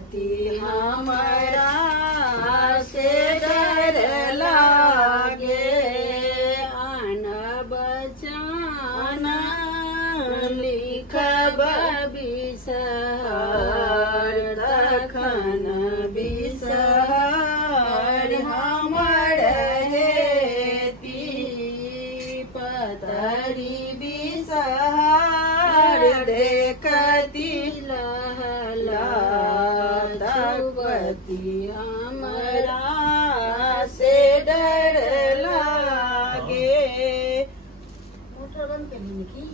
देखती हमारा से डर लागे। आन बचाना लिखब बिसहर तखन बिसहर हमर हेती पतरी बिसहर देखती लहला दपति हमरा से डर लागे। मोटर बंद कर की।